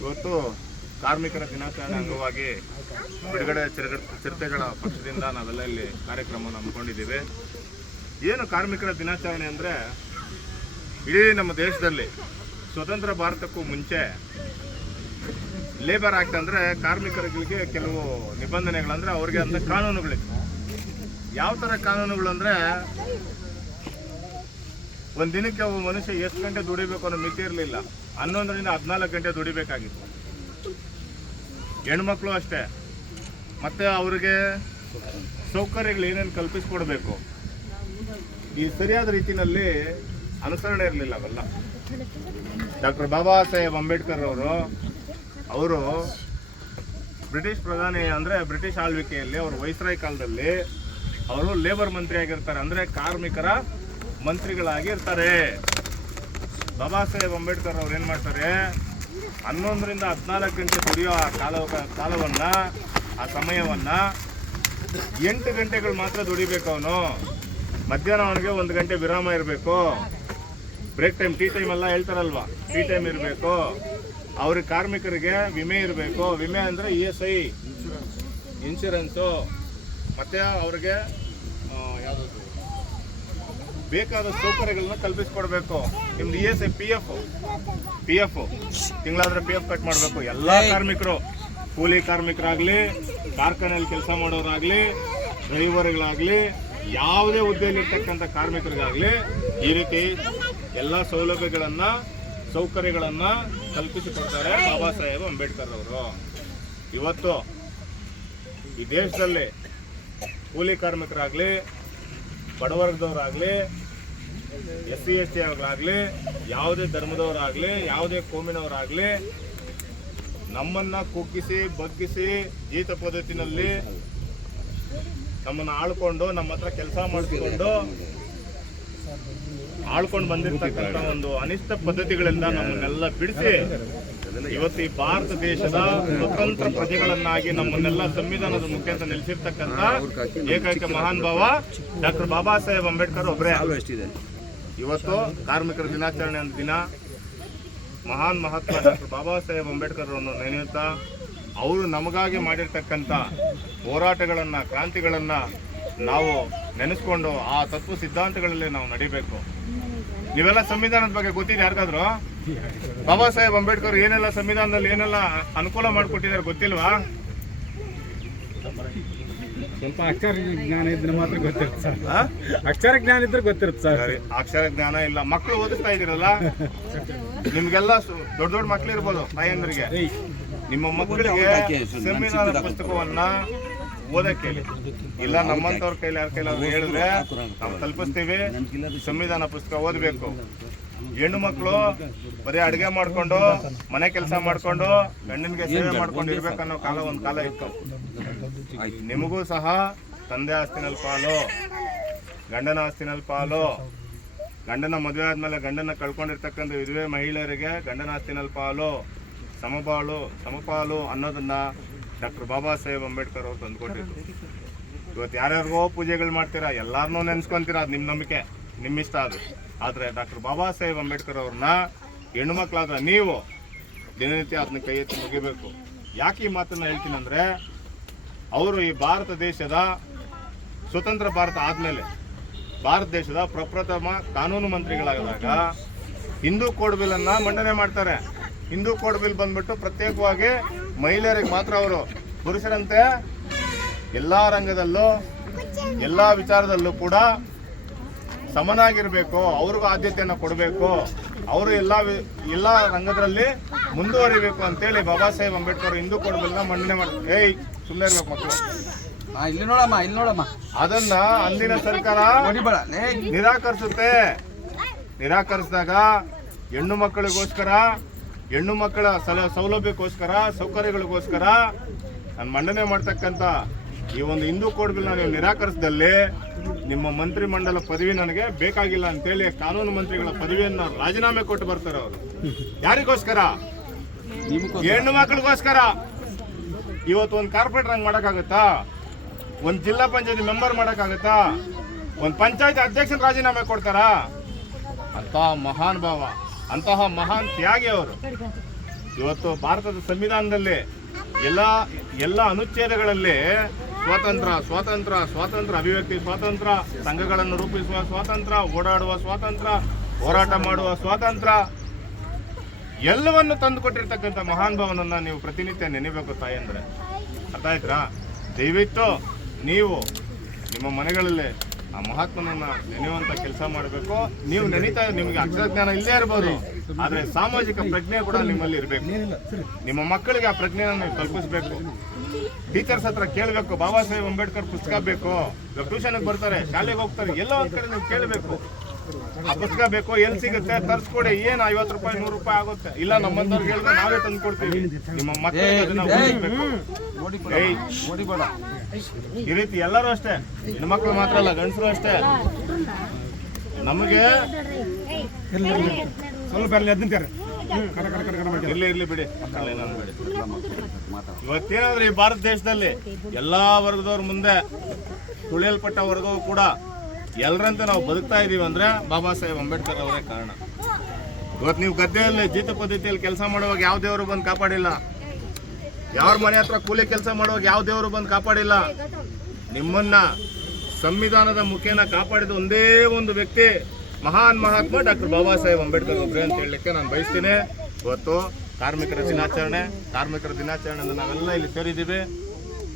ಇವತ್ತು ಕಾರ್ಮಿಕರ ದಿನಾಚರಣೆ ಅಂಗವಾಗಿ ಬಿಡುಗಡೆ ಚಿರತೆಗಳ ಪಕ್ಷದಿಂದ ನಾವೆಲ್ಲ ಇಲ್ಲಿ ಕಾರ್ಯಕ್ರಮವನ್ನು ಹಮ್ಮಿಕೊಂಡಿದ್ದೀವಿ. ಏನು ಕಾರ್ಮಿಕರ ದಿನಾಚರಣೆ ಅಂದರೆ, ಇಡೀ ನಮ್ಮ ದೇಶದಲ್ಲಿ ಸ್ವತಂತ್ರ ಭಾರತಕ್ಕೂ ಮುಂಚೆ ಲೇಬರ್ ಆಕ್ಟ್ ಅಂದರೆ ಕಾರ್ಮಿಕರಿಗೆ ಕೆಲವು ನಿಬಂಧನೆಗಳಂದರೆ ಅವ್ರಿಗೆ ಅಂತ ಕಾನೂನುಗಳಿತ್ತು. ಯಾವ ಥರ ಕಾನೂನುಗಳು ಅಂದರೆ, ಒಂದು ದಿನಕ್ಕೆ ಒಬ್ಬ ಮನುಷ್ಯ ಎಷ್ಟು ಗಂಟೆ ದುಡಿಬೇಕು ಅನ್ನೋ ಮಿತಿ ಇರಲಿಲ್ಲ. 11ರಿಂದ 14 ಗಂಟೆ ದುಡಿಬೇಕಾಗಿತ್ತು. ಹೆಣ್ಮಕ್ಳು ಅಷ್ಟೇ. ಮತ್ತು ಅವ್ರಿಗೆ ಸೌಕರ್ಯಗಳು ಏನೇನು ಕಲ್ಪಿಸ್ಕೊಡ್ಬೇಕು, ಈ ಸರಿಯಾದ ರೀತಿಯಲ್ಲಿ ಅನುಸರಣೆ ಇರಲಿಲ್ಲ. ಅವೆಲ್ಲ ಡಾಕ್ಟರ್ ಬಾಬಾ ಸಾಹೇಬ್ ಅಂಬೇಡ್ಕರ್ ಅವರು ಬ್ರಿಟಿಷ್ ಪ್ರಧಾನಿ ಅಂದರೆ ಬ್ರಿಟಿಷ್ ಆಳ್ವಿಕೆಯಲ್ಲಿ ಅವರು ವೈಸ್ರಾಯ್ ಕಾಲದಲ್ಲಿ ಅವರು ಲೇಬರ್ ಮಂತ್ರಿ ಆಗಿರ್ತಾರೆ, ಅಂದರೆ ಕಾರ್ಮಿಕರ ಮಂತ್ರಿಗಳಾಗಿರ್ತಾರೆ. ಬಾಬಾ ಸಾಹೇಬ್ ಅಂಬೇಡ್ಕರ್ ಅವ್ರು ಏನು ಮಾಡ್ತಾರೆ, 11ರಿಂದ 14 ಗಂಟೆ ದುಡಿಯೋ ಕಾಲವನ್ನು ಆ ಸಮಯವನ್ನು 8 ಗಂಟೆಗಳು ಮಾತ್ರ ದುಡಿಬೇಕು. ಅವನು ಮಧ್ಯಾಹ್ನ ಅವನಿಗೆ 1 ಗಂಟೆ ವಿರಾಮ ಇರಬೇಕು. ಬ್ರೇಕ್ ಟೈಮ್, ಟೀ ಟೈಮ್ ಎಲ್ಲ ಹೇಳ್ತಾರಲ್ವ, ಟೀ ಟೈಮ್ ಇರಬೇಕು. ಅವ್ರಿಗೆ ಕಾರ್ಮಿಕರಿಗೆ ವಿಮೆ ಇರಬೇಕು. ವಿಮೆ ಅಂದರೆ ESI ಇನ್ಶೂರೆನ್ಸು. ಮತ್ತು ಅವ್ರಿಗೆ ಯಾವುದು ಬೇಕಾದ ಸೌಕರ್ಯಗಳನ್ನ ಕಲ್ಪಿಸ್ಕೊಡ್ಬೇಕು. ನಿಮ್ದು ESI PF ತಿಂಗಳಾದ್ರೆ PF ಕಟ್ ಮಾಡಬೇಕು. ಎಲ್ಲ ಕಾರ್ಮಿಕರು, ಕೂಲಿ ಕಾರ್ಮಿಕರಾಗಲಿ, ಕಾರ್ಖಾನೆಯಲ್ಲಿ ಕೆಲಸ ಮಾಡೋರಾಗಲಿ, ಡ್ರೈವರ್ಗಳಾಗಲಿ, ಯಾವುದೇ ಹುದ್ದೆಯಲ್ಲಿರ್ತಕ್ಕಂಥ ಕಾರ್ಮಿಕರಿಗಾಗಲಿ ಈ ರೀತಿ ಎಲ್ಲ ಸೌಲಭ್ಯಗಳನ್ನು, ಸೌಕರ್ಯಗಳನ್ನು ಕಲ್ಪಿಸಿಕೊಡ್ತಾರೆ ಬಾಬಾ ಸಾಹೇಬ್ ಅಂಬೇಡ್ಕರ್ ಅವರು. ಇವತ್ತು ಈ ದೇಶದಲ್ಲಿ ಕೂಲಿ ಕಾರ್ಮಿಕರಾಗಲಿ, ಬಡವರ್ಗದವರಾಗಲಿ, SC ST ಅವರಾಗಲಿ, ಯಾವುದೇ ಧರ್ಮದವರಾಗಲಿ, ಯಾವುದೇ ಕೋಮಿನವರಾಗಲಿ ನಮ್ಮನ್ನು ಕುಗ್ಗಿಸಿ ಬಗ್ಗಿಸಿ ಜೀತ ಪದ್ಧತಿನಲ್ಲಿ ನಮ್ಮನ್ನು ಆಳ್ಕೊಂಡು, ನಮ್ಮ ಹತ್ರ ಕೆಲಸ ಮಾಡಿಸ್ಕೊಂಡು ಆಳ್ಕೊಂಡು ಬಂದಿರತಕ್ಕಂಥ ಒಂದು ಅನಿಷ್ಟ ಪದ್ಧತಿಗಳಿಂದ ನಮ್ಮನ್ನೆಲ್ಲ ಬಿಡಿಸಿ ಇವತ್ತು ಈ ಭಾರತ ದೇಶದ ಸ್ವತಂತ್ರ ಪ್ರಜೆಗಳನ್ನಾಗಿ ನಮ್ಮನ್ನೆಲ್ಲ ಸಂವಿಧಾನದ ಮುಖಾಂತರ ನಿಲ್ಲಿಸಿರ್ತಕ್ಕಂಥ ಏಕೈಕ ಮಹಾನ್ ಭಾವ ಡಾಕ್ಟರ್ ಬಾಬಾ ಸಾಹೇಬ್ ಅಂಬೇಡ್ಕರ್ ಒಬ್ಬರೇ. ಇವತ್ತು ಕಾರ್ಮಿಕರ ದಿನಾಚರಣೆ ಅಂತ ದಿನ ಮಹಾನ್ ಮಹಾತ್ಮ ಡಾಕ್ಟರ್ ಬಾಬಾ ಸಾಹೇಬ್ ಅಂಬೇಡ್ಕರ್ ಅವರನ್ನು ನೆನೆಯುತ್ತಾ ಅವರು ನಮಗಾಗಿ ಮಾಡಿರ್ತಕ್ಕಂಥ ಹೋರಾಟಗಳನ್ನು, ಕ್ರಾಂತಿಗಳನ್ನು ನಾವು ನೆನೆಸ್ಕೊಂಡು ಆ ತತ್ವ ಸಿದ್ಧಾಂತಗಳಲ್ಲಿ ನಾವು ನಡಿಬೇಕು. ನೀವೆಲ್ಲ ಸಂವಿಧಾನದ ಬಗ್ಗೆ ಗೊತ್ತಿದೆ ಯಾರಿಗಾದ್ರು? ಬಾಬಾ ಸಾಹೇಬ್ ಅಂಬೇಡ್ಕರ್ ಏನೆಲ್ಲ ಸಂವಿಧಾನದಲ್ಲಿ ಏನೆಲ್ಲ ಅನುಕೂಲ ಮಾಡಿಕೊಟ್ಟಿದ್ದಾರೆ ಗೊತ್ತಿಲ್ವಾ? ಸ್ವಲ್ಪ ಅಕ್ಷರ ಜ್ಞಾನ ಇದ್ರೆ ಮಾತ್ರ ಗೊತ್ತಿರುತ್ತೆ ಸರ್. ಅಕ್ಷರ ಜ್ಞಾನ ಇದ್ರೆ ಗೊತ್ತಿರುತ್ತೆ ಸರ್. ಅಕ್ಷರ ಜ್ಞಾನ ಇಲ್ಲ. ಮಕ್ಕಳು ಓದಿಸ್ತಾ ಇದ್ದೀರಲ್ಲ, ನಿಮ್ಗೆಲ್ಲ ದೊಡ್ಡ ದೊಡ್ಡ ಮಕ್ಳು ಇರ್ಬೋದು, ತಾಯಂದ್ರಿಗೆ. ನಿಮ್ಮ ಮಕ್ಕಳಿಗೆ ಸಂವಿಧಾನ ಪುಸ್ತಕವನ್ನ ಓದಕ್ಕೆ ಇಲ್ಲ, ನಮ್ಮಂತವ್ರ ಕೈಲಿ ಯಾರ ಕೈಲಾದ್ರು ಹೇಳಿದ್ರೆ ನಾವು ತಲುಪಿಸ್ತೀವಿ. ಸಂವಿಧಾನ ಪುಸ್ತಕ ಓದಬೇಕು. ಹೆಣ್ಣು ಮಕ್ಕಳು ಬರೀ ಅಡುಗೆ ಮಾಡ್ಕೊಂಡು, ಮನೆ ಕೆಲಸ ಮಾಡ್ಕೊಂಡು, ಗಂಡನಿಗೆ ಸೇವೆ ಮಾಡ್ಕೊಂಡು ಇರ್ಬೇಕನ್ನೋ ಕಾಲ ಒಂದು ಕಾಲ ಇತ್ತು. ನಿಮಗೂ ಸಹ ತಂದೆ ಆಸ್ತಿನಲ್ಲಿ ಪಾಲು, ಗಂಡನ ಆಸ್ತಿನಲ್ಲಿ ಪಾಲು. ಗಂಡನ ಮದುವೆ ಆದ್ಮೇಲೆ ಗಂಡನ ಕಳ್ಕೊಂಡಿರ್ತಕ್ಕಂಥ ವಿಧವೆ ಮಹಿಳೆಯರಿಗೆ ಗಂಡನ ಆಸ್ತಿನಲ್ಲಿ ಪಾಲು, ಸಮಪಾಲು ಅನ್ನೋದನ್ನ ಡಾಕ್ಟರ್ ಬಾಬಾ ಸಾಹೇಬ್ ಅಂಬೇಡ್ಕರ್ ಅವರು ತಂದುಕೊಟ್ಟಿದ್ರು. ಇವತ್ತು ಯಾರ್ಯಾರಿಗೋ ಪೂಜೆಗಳು ಮಾಡ್ತೀರಾ, ಎಲ್ಲಾರನ್ನೂ ನೆನೆಸ್ಕೊಂತೀರಾ, ಅದು ನಿಮ್ಮ ನಂಬಿಕೆ, ನಿಮ್ಮ ಇಷ್ಟ ಅದು. ಆದರೆ ಡಾಕ್ಟರ್ ಬಾಬಾ ಸಾಹೇಬ್ ಅಂಬೇಡ್ಕರ್ ಅವ್ರನ್ನ ಹೆಣ್ಣುಮಕ್ಕಳಾದ ನೀವು ದಿನನಿತ್ಯ ಅದನ್ನ ಕೈ ಎತ್ತಿ ಮುಗಿಬೇಕು. ಯಾಕೆ ಈ ಮಾತನ್ನು ಹೇಳ್ತೀನಿ ಅಂದರೆ, ಅವರು ಈ ಭಾರತ ದೇಶದ ಸ್ವತಂತ್ರ ಭಾರತ ಆದಮೇಲೆ ಭಾರತ ದೇಶದ ಪ್ರಪ್ರಥಮ ಕಾನೂನು ಮಂತ್ರಿಗಳಾದಾಗ ಹಿಂದೂ ಕೋಡ್ ಬಿಲ್ಲನ್ನು ಮಂಡನೆ ಮಾಡ್ತಾರೆ. ಹಿಂದೂ ಕೋಡ್ ಬಿಲ್ ಬಂದ್ಬಿಟ್ಟು ಪ್ರತ್ಯೇಕವಾಗಿ ಮಹಿಳೆಯರಿಗೆ ಮಾತ್ರ, ಅವರು ಪುರುಷರಂತೆ ಎಲ್ಲ ರಂಗದಲ್ಲೂ ಎಲ್ಲ ವಿಚಾರದಲ್ಲೂ ಕೂಡ ಸಮನಾಗಿರಬೇಕು, ಅವ್ರಿಗೂ ಆದ್ಯತೆಯನ್ನು ಕೊಡಬೇಕು, ಅವರು ಎಲ್ಲ ರಂಗದಲ್ಲಿ ಮುಂದುವರಿಬೇಕು ಅಂತೇಳಿ ಬಾಬಾ ಸಾಹೇಬ್ ಅಂಬೇಡ್ಕರ್ ಹಿಂದೂ ಕೋಡ್ ಬಿಲ್ನ ಮಂಡನೆ ಮಾಡ್ತಾರೆ. ಸುಮ್ಮನೆ ಇರ್ಬೇಕು ಮಕ್ಕಳು, ಇಲ್ಲಿ ನೋಡಮ್ಮ. ಅದನ್ನ ಅಂದಿನ ಸರ್ಕಾರ ನಿರಾಕರಿಸುತ್ತೆ. ನಿರಾಕರಿಸಿದಾಗ ಹೆಣ್ಣು ಮಕ್ಕಳಿಗೋಸ್ಕರ, ಹೆಣ್ಣು ಮಕ್ಕಳ ಸೌಲಭ್ಯಕ್ಕೋಸ್ಕರ, ಸೌಕರ್ಯಗಳಿಗೋಸ್ಕರ ನಾನು ಮಂಡನೆ ಮಾಡ್ತಕ್ಕಂಥ ಈ ಒಂದು ಹಿಂದೂ ಕೋಡ್ ಬಿಲ್ನ ನೀವು ನಿರಾಕರಿಸಿದಲ್ಲಿ ನಿಮ್ಮ ಮಂತ್ರಿ ಮಂಡಲ ಪದವಿ ನನಗೆ ಬೇಕಾಗಿಲ್ಲ ಅಂತೇಳಿ ಕಾನೂನು ಮಂತ್ರಿಗಳ ಪದವಿಯನ್ನು ರಾಜೀನಾಮೆ ಕೊಟ್ಟು ಬರ್ತಾರೆ. ಅವರು ಯಾರಿಗೋಸ್ಕರ? ಹೆಣ್ಣು ಮಕ್ಕಳಿಗೋಸ್ಕರ. ಇವತ್ತು ಒಂದು ಕಾರ್ಪೊರೇಟರ್ ಹಂಗೆ ಮಾಡೋಕ್ಕಾಗುತ್ತಾ? ಒಂದು ಜಿಲ್ಲಾ ಪಂಚಾಯತಿ ಮೆಂಬರ್ ಮಾಡೋಕ್ಕಾಗುತ್ತಾ? ಒಂದು ಪಂಚಾಯತ್ ಅಧ್ಯಕ್ಷನ ರಾಜೀನಾಮೆ ಕೊಡ್ತಾರಾ? ಅಂತಹ ಮಹಾನ್ ಭಾವ, ಅಂತಹ ಮಹಾನ್ ತ್ಯಾಗಿ ಅವರು. ಇವತ್ತು ಭಾರತದ ಸಂವಿಧಾನದಲ್ಲಿ ಎಲ್ಲ ಅನುಚ್ಛೇದಗಳಲ್ಲಿ ಸ್ವಾತಂತ್ರ್ಯ ಸ್ವಾತಂತ್ರ್ಯ ಸ್ವಾತಂತ್ರ್ಯ, ಅಭಿವ್ಯಕ್ತಿ ಸ್ವಾತಂತ್ರ್ಯ, ಸಂಘಗಳನ್ನು ರೂಪಿಸುವ ಸ್ವಾತಂತ್ರ್ಯ, ಓಡಾಡುವ ಸ್ವಾತಂತ್ರ್ಯ, ಹೋರಾಟ ಮಾಡುವ ಸ್ವಾತಂತ್ರ್ಯ ಎಲ್ಲವನ್ನು ತಂದುಕೊಟ್ಟಿರ್ತಕ್ಕಂಥ ಮಹಾನ್ ಭಾವನನ್ನ ನೀವು ಪ್ರತಿನಿತ್ಯ ನೆನೆಬೇಕು ತಾಯಂದ್ರೆ. ಅರ್ಥ ಆಯ್ತಾ? ದಯವಿಟ್ಟು ನೀವು ನಿಮ್ಮ ಮನೆಗಳಲ್ಲಿ ಆ ಮಹಾತ್ಮನನ್ನ ನೆನೆಯುವಂತ ಕೆಲಸ ಮಾಡಬೇಕು. ನೀವು ನೆನೀತಾ ನಿಮಗೆ ಅಕ್ಷರಜ್ಞಾನ ಇಲ್ಲೇ ಇರ್ಬೋದು, ಆದ್ರೆ ಸಾಮಾಜಿಕ ಪ್ರಜ್ಞೆ ಕೂಡ ನಿಮ್ಮಲ್ಲಿ ಇರಬೇಕು. ನಿಮ್ಮ ಮಕ್ಕಳಿಗೆ ಆ ಪ್ರಜ್ಞೆನ ನೀವು ಕಲ್ಪಿಸಬೇಕು. ಟೀಚರ್ಸ್ ಹತ್ರ ಕೇಳಬೇಕು, ಬಾಬಾ ಸಾಹೇಬ್ ಅಂಬೇಡ್ಕರ್ ಪುಸ್ತಕ ಬೇಕು. ಇವಾಗ ಟ್ಯೂಷನ್ಗೆ ಬರ್ತಾರೆ, ಶಾಲೆಗೆ ಹೋಗ್ತಾರೆ, ಎಲ್ಲ ಒಂದ್ ಕಡೆ ನೀವು ಕೇಳಬೇಕು, ಆ ಪುಸ್ತಕ ಬೇಕು, ಎಲ್ಲಿ ಸಿಗುತ್ತೆ ತರಿಸ್ಕೊಡಿ. ಏನು 50 ರೂಪಾಯಿ 100 ರೂಪಾಯಿ ಆಗುತ್ತೆ, ಇಲ್ಲ ನಮ್ಮಂದವ್ರಿಗೆ ಹೇಳಿದ್ರೆ ನಾವೇ ತಂದು ಕೊಡ್ತೀವಿ. ನಿಮ್ಮ ಮಕ್ಕಳಿಗೆ ಅದನ್ನ ಓದಿಸ್ಬೇಕು. ಈ ರೀತಿ ಎಲ್ಲರೂ ಅಷ್ಟೇ, ಹೆಣ್ಮಕ್ಳು ಮಾತ್ರ ಅಲ್ಲ, ಗಂಡಸರು ಅಷ್ಟೇ. ನಮಗೆ ಸ್ವಲ್ಪ ಇರ್ಲಿ ಬಿಡಿ, ಇವತ್ತೇನಾದ್ರೆ ಈ ಭಾರತ ದೇಶದಲ್ಲಿ ಎಲ್ಲಾ ವರ್ಗದವ್ರ ಮುಂದೆ ತುಳಿಯಲ್ಪಟ್ಟ ವರ್ಗವು ಕೂಡ ಎಲ್ಲರಂತೆ ನಾವು ಬದುಕ್ತಾ ಇದೀವಿ ಅಂದ್ರೆ ಬಾಬಾ ಸಾಹೇಬ್ ಅಂಬೇಡ್ಕರ್ ಅವರೇ ಕಾರಣ. ಇವತ್ತು ನೀವು ಗದ್ದೆಯಲ್ಲಿ ಜೀತ ಪದ್ಧತಿಯಲ್ಲಿ ಕೆಲಸ ಮಾಡುವಾಗ ಯಾವ ದೇವರು ಬಂದು ಕಾಪಾಡಿಲ್ಲ, ಯಾರ ಮನೆ ಹತ್ರ ಕೂಲಿ ಕೆಲಸ ಮಾಡುವಾಗ ಯಾವ ದೇವರು ಬಂದು ಕಾಪಾಡಿಲ್ಲ. ನಿಮ್ಮನ್ನ ಸಂವಿಧಾನದ ಮುಖೇನ ಕಾಪಾಡಿದ ಒಂದೇ ಒಂದು ವ್ಯಕ್ತಿ ಮಹಾನ್ ಮಹಾತ್ಮ ಡಾಕ್ಟರ್ ಬಾಬಾ ಸಾಹೇಬ್ ಅಂಬೇಡ್ಕರ್ ಒಬ್ಬರೇ ಅಂತ ಹೇಳಲಿಕ್ಕೆ ನಾನು ಬಯಸ್ತೀನಿ. ಇವತ್ತು ಕಾರ್ಮಿಕರ ದಿನಾಚರಣೆ ನಾವೆಲ್ಲ ಇಲ್ಲಿ ಸೇರಿದ್ದೀವಿ.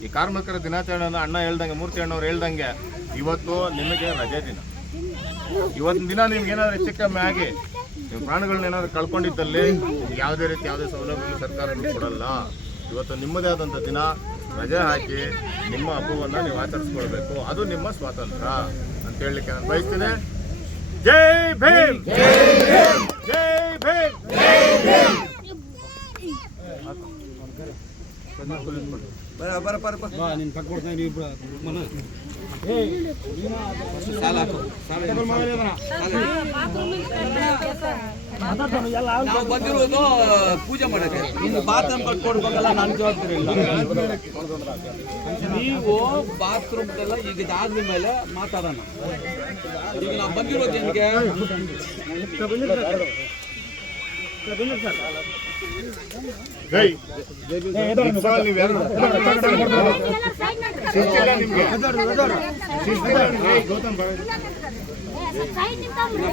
ಈ ಕಾರ್ಮಿಕರ ದಿನಾಚರಣೆಯನ್ನು ಅಣ್ಣ ಹೇಳ್ದಂಗೆ, ಮೂರ್ತಿ ಅಣ್ಣವ್ರು ಹೇಳ್ದಂಗೆ, ಇವತ್ತು ನಿಮಗೆ ರಜೆ ದಿನ. ಇವತ್ತಿನ ದಿನ ನಿಮ್ಗೆ ಏನಾದ್ರು ಹೆಚ್ಚು ಕಮ್ಮಿ ಆಗಿ ನೀವು ಪ್ರಾಣಗಳನ್ನ ಏನಾದ್ರು ಕಳ್ಕೊಂಡಿದ್ದಲ್ಲಿ ಯಾವುದೇ ರೀತಿ ಯಾವುದೇ ಸೌಲಭ್ಯ ಸರ್ಕಾರ ಕೊಡಲ್ಲ. ಇವತ್ತು ನಿಮ್ಮದೇ ಆದಂಥ ದಿನ, ರಜೆ ಹಾಕಿ ನಿಮ್ಮ ಹಬ್ಬವನ್ನು ನೀವು ಆಚರಿಸ್ಕೊಳ್ಬೇಕು. ಅದು ನಿಮ್ಮ ಸ್ವಾತಂತ್ರ್ಯ ಅಂತ ಹೇಳಲಿಕ್ಕೆ ನಾನು ಬಯಸ್ತೀನಿ. ಜೈ ಭೀಮ್, ಜೈ ಭೀಮ್, ಜೈ ಭೀಮ್, ಜೈ ಭೀಮ್. ನೀನು ಪಕ್ಕ ನಾವು ಬಂದಿರೋದು ಪೂಜೆ ಮಾಡಕ್ಕೆ, ಇನ್ನು ಬಾತ್ರೂಮ್ ಕಟ್ಕೊಡ್ಬೇಕಲ್ಲ, ನನ್ನ ಜವಾಬ್ದಾರಿ ಇಲ್ಲ. ನೀವು ಬಾತ್ರೂಮ್ಗೆಲ್ಲ ಈಗ ಇದಾದ ಮೇಲೆ ಮಾತಾಡೋಣ. ಈಗ ನಾವು ಬಂದಿರೋದು ಹೆಂಗೆ, ಜೈ ನೀವೆಲ್ಲರೂ ಗೌತಮ್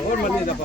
ಫೋನ್ ಮಾಡಿದ್ದಪ್ಪ,